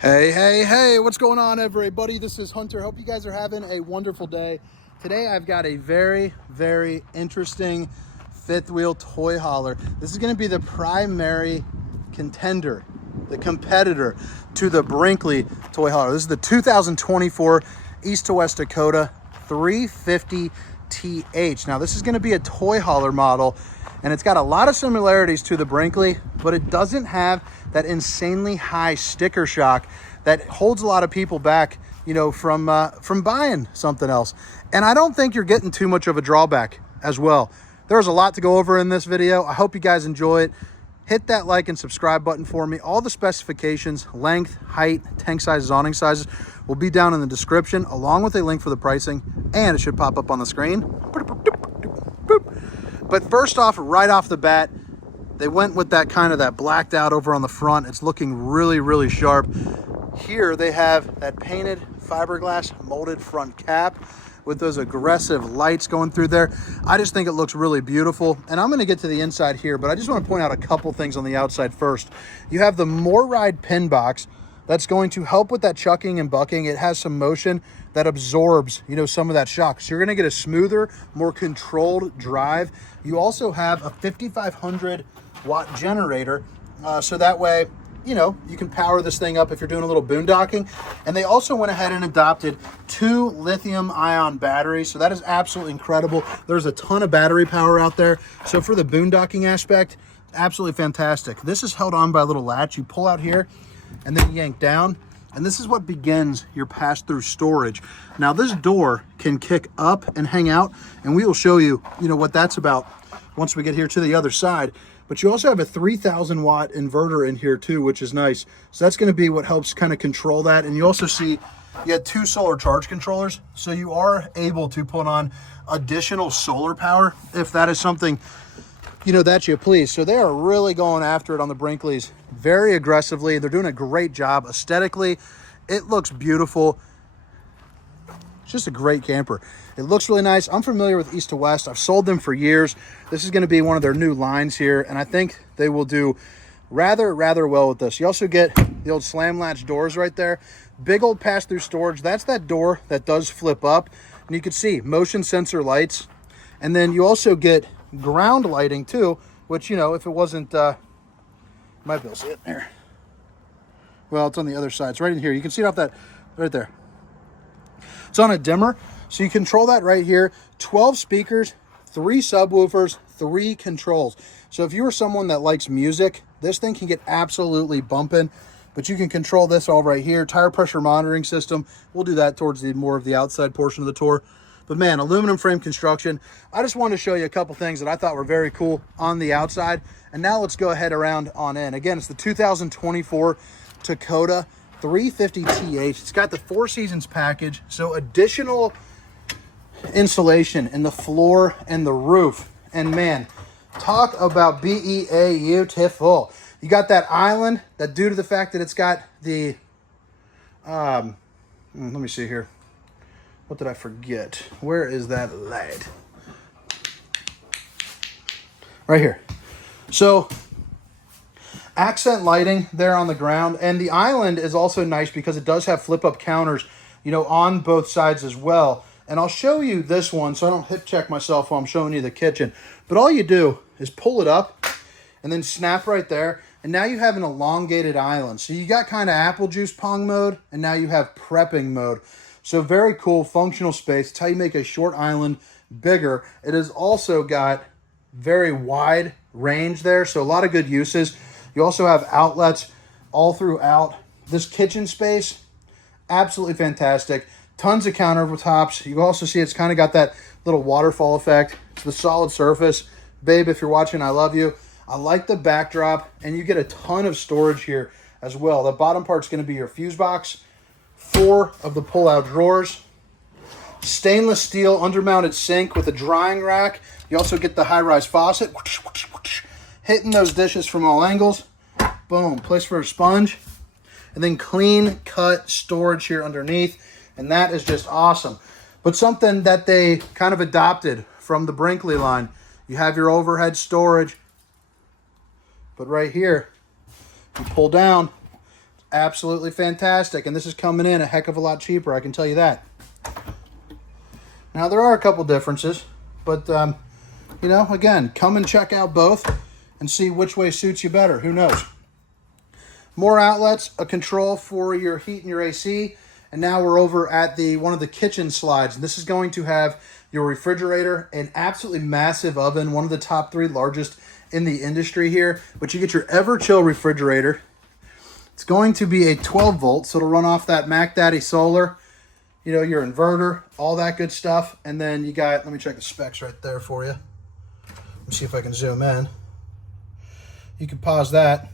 Hey, what's going on, everybody? This is Hunter. Hope you guys are having a wonderful day. Today, I've got a very interesting fifth wheel toy hauler. This is going to be the primary contender, the competitor to the Brinkley toy hauler. This is the 2024 East to West Takoda 350TH. Now, this is going to be a toy hauler model, and it's got a lot of similarities to the Brinkley, but it doesn't have that insanely high sticker shock that holds a lot of people back, you know, from buying something else. And I don't think you're getting too much of a drawback as well. There's a lot to go over in this video. I hope you guys enjoy it. Hit that like and subscribe button for me. All the specifications, length, height, tank sizes, awning sizes will be down in the description, along with a link for the pricing, and it should pop up on the screen. But first off, right off the bat, they went with that kind of that blacked out over on the front. It's looking really sharp. Here they have that painted fiberglass molded front cap with those aggressive lights going through there. I just think it looks really beautiful. And I'm gonna get to the inside here, but I just wanna point out a couple things on the outside first. You have the More Ride pin box that's going to help with that chucking and bucking. It has some motion that absorbs, you know, some of that shock. So you're gonna get a smoother, more controlled drive. You also have a 5,500 watt generator, so that way, you know, you can power this thing up if you're doing a little boondocking. And they also went ahead and adopted 2 lithium ion batteries, so that is absolutely incredible. There's a ton of battery power out there, so for the boondocking aspect, absolutely fantastic. This is held on by a little latch. You pull out here and then yank down, and this is what begins your pass-through storage. Now this door can kick up and hang out, and we will show you, you know, what that's about once we get here to the other side. But you also have a 3,000 watt inverter in here too, which is nice. So that's going to be what helps kind of control that. And you also see you had 2 solar charge controllers. So you are able to put on additional solar power if that is something, you know, that you please. So they are really going after it on the Brinkleys very aggressively. They're doing a great job aesthetically. It looks beautiful. It's just a great camper. It looks really nice. I'm familiar with East to West. I've sold them for years. This is going to be one of their new lines here, and I think they will do rather well with this. You also get the old slam latch doors right there. Big old pass-through storage. That's that door that does flip up, and you can see motion sensor lights. And then you also get ground lighting too, which, you know, if it wasn't, might be able to see it there. Well, it's on the other side. It's right in here. You can see it off that right there. It's on a dimmer, so you control that right here. 12 speakers, 3 subwoofers, 3 controls. So if you are someone that likes music, this thing can get absolutely bumping, but you can control this all right here. Tire pressure monitoring system. We'll do that towards the more of the outside portion of the tour. But man, aluminum frame construction. I just wanted to show you a couple things that I thought were very cool on the outside. And now let's go ahead around on in. Again, it's the 2024 Takoda 350TH. It's got the 4 seasons package, so additional insulation in the floor and the roof. And man, talk about beautiful. You got that island that, due to the fact that it's got the let me see here. What did I forget? Where is that light? Right here. So accent lighting there on the ground, and the island is also nice because it does have flip up counters, you know, on both sides as well. And I'll show you this one so I don't hip check myself while I'm showing you the kitchen. But all you do is pull it up and then snap right there, and now you have an elongated island. So you got kind of apple juice pong mode, and now you have prepping mode. So very cool functional space. It's how you make a short island bigger. It has also got very wide range there, so a lot of good uses. You also have outlets all throughout. This kitchen space, absolutely fantastic. Tons of countertops. You also see it's kind of got that little waterfall effect. It's the solid surface. Babe, if you're watching, I love you. I like the backdrop, and you get a ton of storage here as well. The bottom part's going to be your fuse box, 4 of the pull-out drawers, stainless steel undermounted sink with a drying rack. You also get the high-rise faucet, hitting those dishes from all angles. Boom, place for a sponge. And then clean cut storage here underneath. And that is just awesome. But something that they kind of adopted from the Brinkley line. You have your overhead storage. But right here, you pull down, absolutely fantastic. And this is coming in a heck of a lot cheaper, I can tell you that. Now, there are a couple differences, but, you know, again, come and check out both and see which way suits you better. Who knows? More outlets, a control for your heat and your AC. And now we're over at one of the kitchen slides. And this is going to have your refrigerator, an absolutely massive oven, one of the top 3 largest in the industry here. But you get your Everchill refrigerator. It's going to be a 12 volt, so it'll run off that Mac Daddy solar, you know, your inverter, all that good stuff. And then you got, let me check the specs right there for you. Let me see if I can zoom in. You can pause that.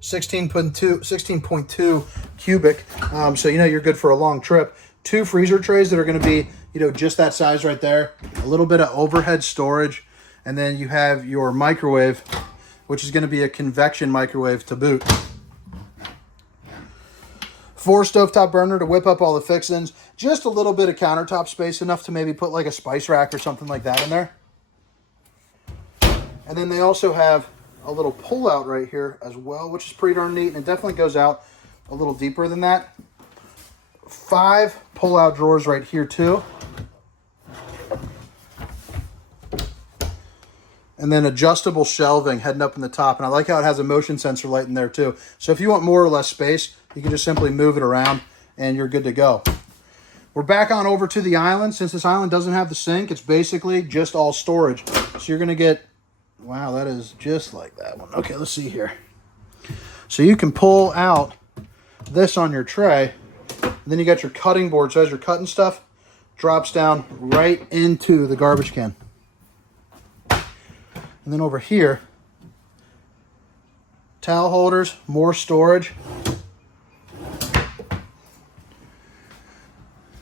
16.2 cubic, so you know you're good for a long trip. 2 freezer trays that are going to be, you know, just that size right there. A little bit of overhead storage, and then you have your microwave, which is going to be a convection microwave to boot. 4 stovetop burner to whip up all the fixings. Just a little bit of countertop space, enough to maybe put like a spice rack or something like that in there. And then they also have a little pull out right here as well, which is pretty darn neat, and it definitely goes out a little deeper than that. 5 pull out drawers right here too. And then adjustable shelving heading up in the top, and I like how it has a motion sensor light in there too. So if you want more or less space, you can just simply move it around and you're good to go. We're back on over to the island. Since this island doesn't have the sink, it's basically just all storage. So you're gonna get, wow, that is just like that one. Okay, let's see here. So you can pull out this on your tray, and then you got your cutting board. So as you're cutting stuff, drops down right into the garbage can. And then over here, towel holders, more storage.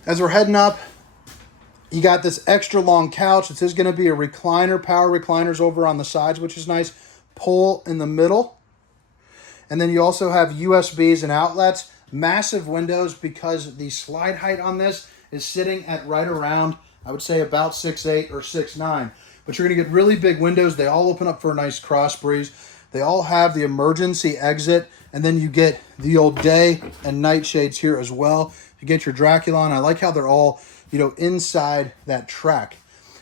As we're heading up, you got this extra long couch. This is going to be a recliner, power recliners over on the sides, which is nice. Pull in the middle. And then you also have USBs and outlets. Massive windows because the slide height on this is sitting at right around, I would say about 6'8" or 6'9". But you're going to get really big windows. They all open up for a nice cross breeze. They all have the emergency exit. And then you get the old day and night shades here as well. You get your Dracula on. I like how they're all, you know, inside that track.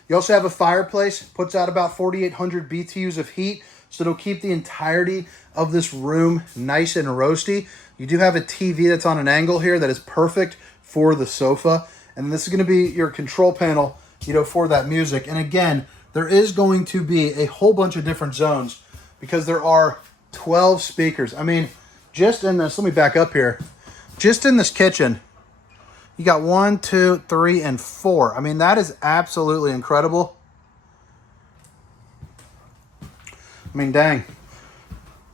You also have a fireplace, puts out about 4,800 BTUs of heat, so it'll keep the entirety of this room nice and roasty. You do have a TV that's on an angle here that is perfect for the sofa, and this is going to be your control panel, you know, for that music. And again, there is going to be a whole bunch of different zones because there are 12 speakers. I mean, just in this, let me back up here, just in this kitchen, you got 1, 2, 3, and 4. I mean, that is absolutely incredible. I mean, dang.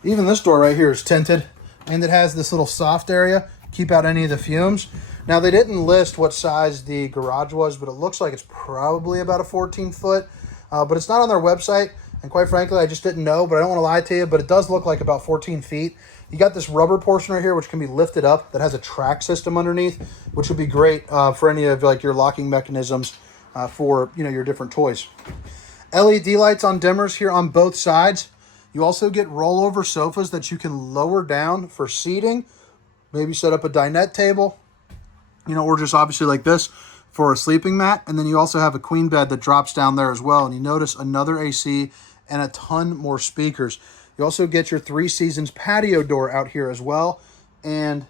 Even this door right here is tinted, and it has this little soft area, keep out any of the fumes. Now, they didn't list what size the garage was, but it looks like it's probably about a 14-foot. But it's not on their website, and quite frankly, I just didn't know, but I don't want to lie to you, but it does look like about 14 feet. You got this rubber portion right here, which can be lifted up, that has a track system underneath, which would be great for any of like your locking mechanisms for, you know, your different toys. LED lights on dimmers here on both sides. You also get rollover sofas that you can lower down for seating. Maybe set up a dinette table, you know, or just obviously like this for a sleeping mat. And then you also have a queen bed that drops down there as well. And you notice another AC and a ton more speakers. You also get your 3 Seasons patio door out here as well. And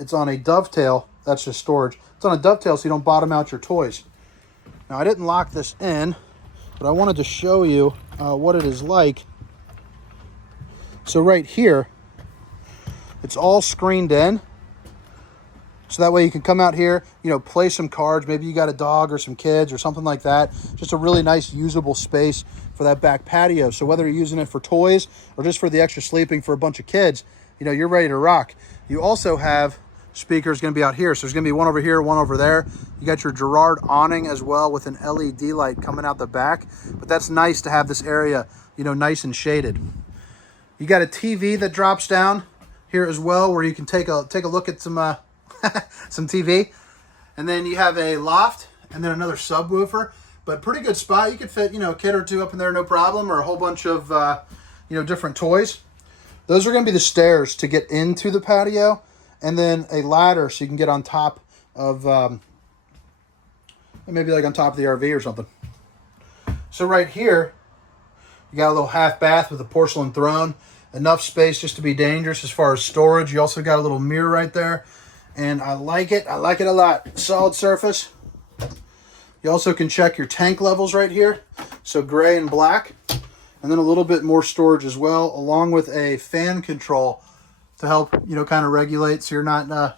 it's on a dovetail. That's just storage. It's on a dovetail so you don't bottom out your toys. Now, I didn't lock this in, but I wanted to show you what it is like. So right here, it's all screened in. So that way you can come out here, you know, play some cards. Maybe you got a dog or some kids or something like that. Just a really nice usable space for that back patio. So whether you're using it for toys or just for the extra sleeping for a bunch of kids, you know, you're ready to rock. You also have speakers going to be out here. So there's going to be one over here, one over there. You got your Girard awning as well with an LED light coming out the back. But that's nice to have this area, you know, nice and shaded. You got a TV that drops down here as well where you can take a look at some some TV. And then you have a loft and then another subwoofer, but pretty good spot. You could fit, you know, a kid or two up in there, no problem, or a whole bunch of, you know, different toys. Those are going to be the stairs to get into the patio, and then a ladder so you can get on top of, maybe like on top of the RV or something. So right here, you got a little half bath with a porcelain throne. Enough space just to be dangerous as far as storage. You also got a little mirror right there. And I like it. I like it a lot. Solid surface. You also can check your tank levels right here. So gray and black. And then a little bit more storage as well, along with a fan control to help, kind of regulate so you're not,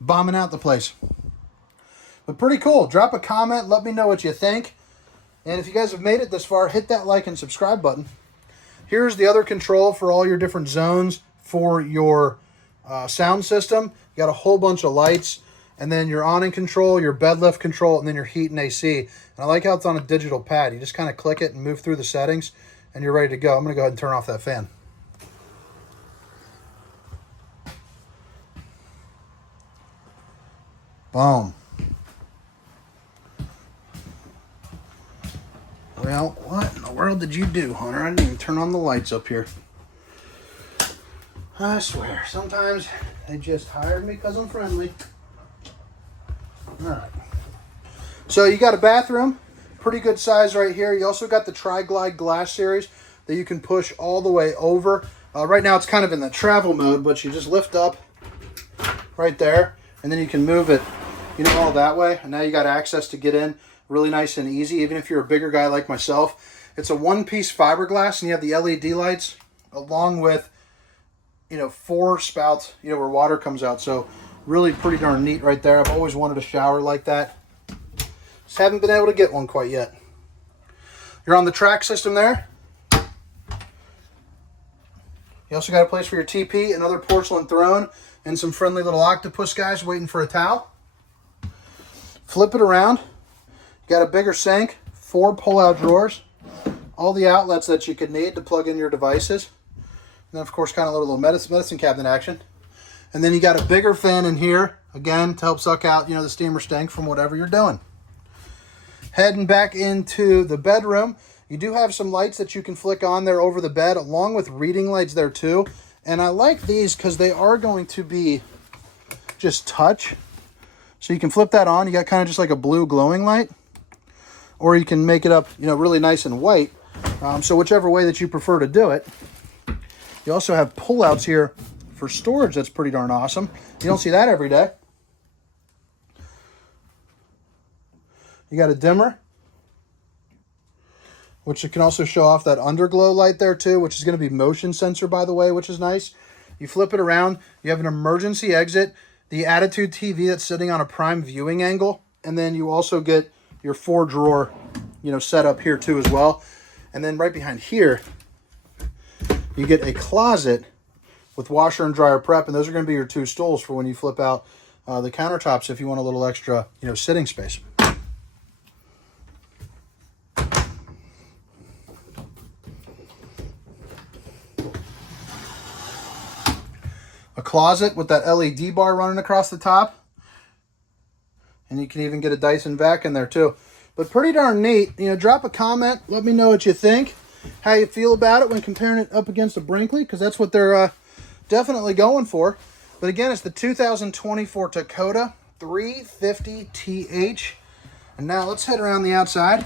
bombing out the place. But pretty cool. Drop a comment. Let me know what you think. And if you guys have made it this far, hit that like and subscribe button. Here's the other control for all your different zones for your sound system. You got a whole bunch of lights, and then your awning control, your bed lift control, and then your heat and AC. And I like how it's on a digital pad. You just kind of click it and move through the settings, and you're ready to go. I'm going to go ahead and turn off that fan. Boom. Well, what in the world did you do, Hunter? I didn't even turn on the lights up here. I swear, sometimes they just hired me because I'm friendly. Alright. So you got a bathroom. Pretty good size right here. You also got the Tri-Glide glass series that you can push all the way over. Right now it's kind of in the travel mode, but you just lift up right there, and then you can move it, all that way. And now you got access to get in. Really nice and easy, even if you're a bigger guy like myself. It's a one-piece fiberglass, and you have the LED lights along with, 4 spouts, where water comes out. So really pretty darn neat right there. I've always wanted a shower like that. Just haven't been able to get one quite yet. You're on the track system there. You also got a place for your TP, another porcelain throne, and some friendly little octopus guys waiting for a towel. Flip it around. Got a bigger sink, 4 pull-out drawers, all the outlets that you could need to plug in your devices. And then, of course, kind of a little medicine cabinet action. And then you got a bigger fan in here, again, to help suck out, the steamer stink from whatever you're doing. Heading back into the bedroom, you do have some lights that you can flick on there over the bed, along with reading lights there too. And I like these because they are going to be just touch. So you can flip that on. You got kind of just like a blue glowing light. Or you can make it up, really nice and white. So whichever way that you prefer to do it. You also have pullouts here for storage. That's pretty darn awesome. You don't see that every day. You got a dimmer, which you can also show off that underglow light there too, which is going to be motion sensor, by the way, which is nice. You flip it around. You have an emergency exit, the Attitude TV that's sitting on a prime viewing angle, and then you also get your 4-drawer, set up here too as well. And then right behind here, you get a closet with washer and dryer prep, and those are going to be your 2 stools for when you flip out the countertops if you want a little extra, sitting space. A closet with that LED bar running across the top. And you can even get a Dyson vac in there too. But pretty darn neat. Drop a comment. Let me know what you think. How you feel about it when comparing it up against a Brinkley. Because that's what they're definitely going for. But again, it's the 2024 Takoda 350TH. And now let's head around the outside.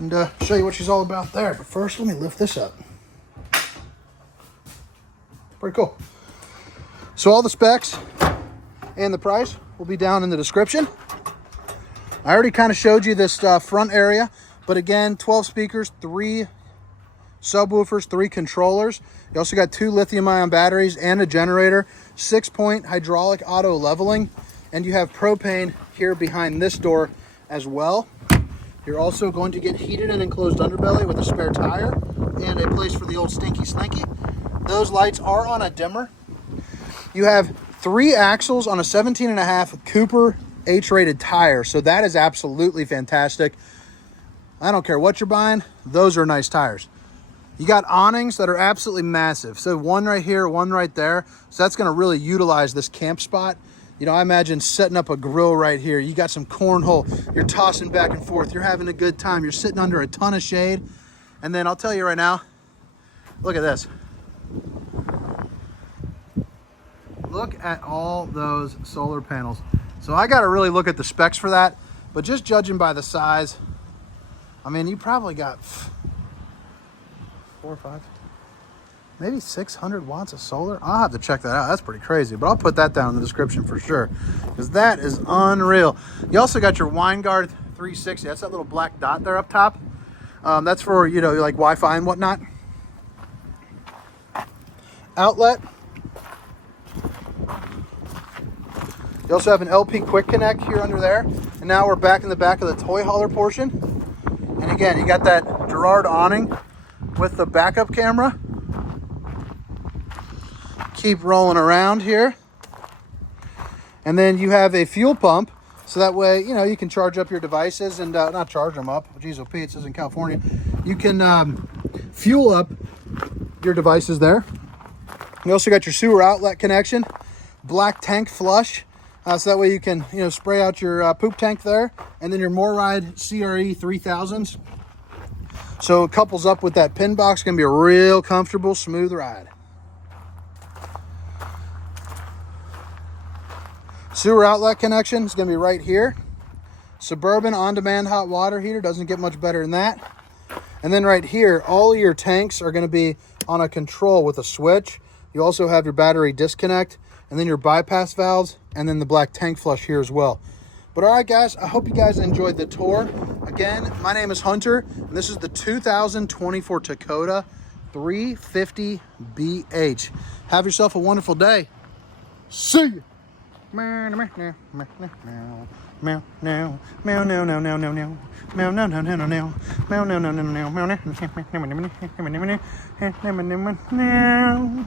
And show you what she's all about there. But first, let me lift this up. Pretty cool. So all the specs and the price will be down in the description. I already kind of showed you this front area, but again, 12 speakers, 3 subwoofers, 3 controllers. You also got 2 lithium-ion batteries and a generator, 6-point hydraulic auto leveling, and you have propane here behind this door as well. You're also going to get heated and enclosed underbelly with a spare tire and a place for the old stinky slinky. Those lights are on a dimmer. You have 3 axles on a 17.5 Cooper H-rated tire. So that is absolutely fantastic. I don't care what you're buying. Those are nice tires. You got awnings that are absolutely massive. So one right here, one right there. So that's going to really utilize this camp spot. I imagine setting up a grill right here. You got some cornhole. You're tossing back and forth. You're having a good time. You're sitting under a ton of shade. And then I'll tell you right now, look at this. Look at all those solar panels. So I got to really look at the specs for that, but just judging by the size, I mean, you probably got 4 or 5, maybe 600 watts of solar. I'll have to check that out. That's pretty crazy, but I'll put that down in the description for sure, because that is unreal. You also got your Winegard 360. That's that little black dot there up top. That's for, you know, like Wi-Fi and whatnot. Outlet. You also have an LP quick connect here under there. And now we're back in the back of the toy hauler portion. And again, you got that Girard awning with the backup camera. Keep rolling around here. And then you have a fuel pump. So that way, you know, you can charge up your devices and not charge them up. Geez, oh, it says in California. You can fuel up your devices there. You also got your sewer outlet connection, black tank flush. So that way you can, you know, spray out your poop tank there. And then your Moride CRE 3000s. So it couples up with that pin box. Going to be a real comfortable, smooth ride. Sewer outlet connection is going to be right here. Suburban on-demand hot water heater. Doesn't get much better than that. And then right here, all of your tanks are going to be on a control with a switch. You also have your battery disconnect, and then your bypass valves, and then the black tank flush here as well. But all right, guys, I hope you guys enjoyed the tour. Again, my name is Hunter, and this is the 2024 Takoda 350BH. Have yourself a wonderful day. See you. Meow now, meow now, meow now, meow now, now, now, now, now, meow now, now, now, now, meow now, now, now, now, meow now, now.